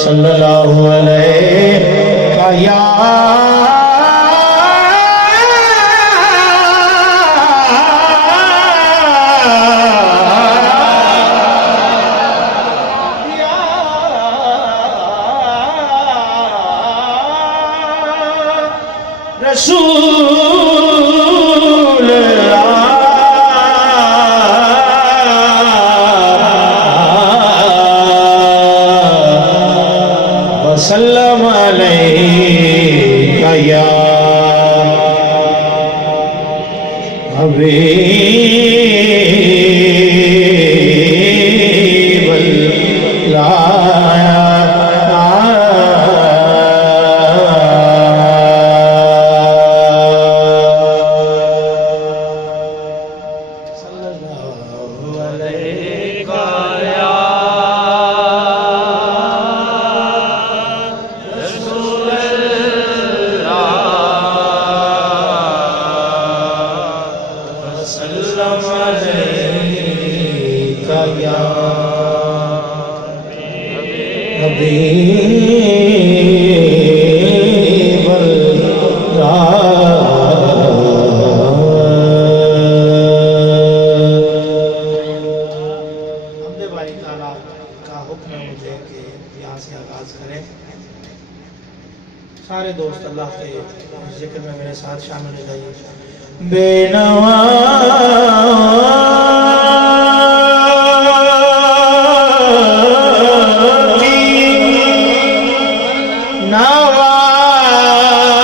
صلی اللہ علیہ یا رسول اللہ وسلم علیہ یا حبیب اللہ سارے دوست اللہ کے ذکر میں میرے ساتھ شامل ہو جائیے بے نوا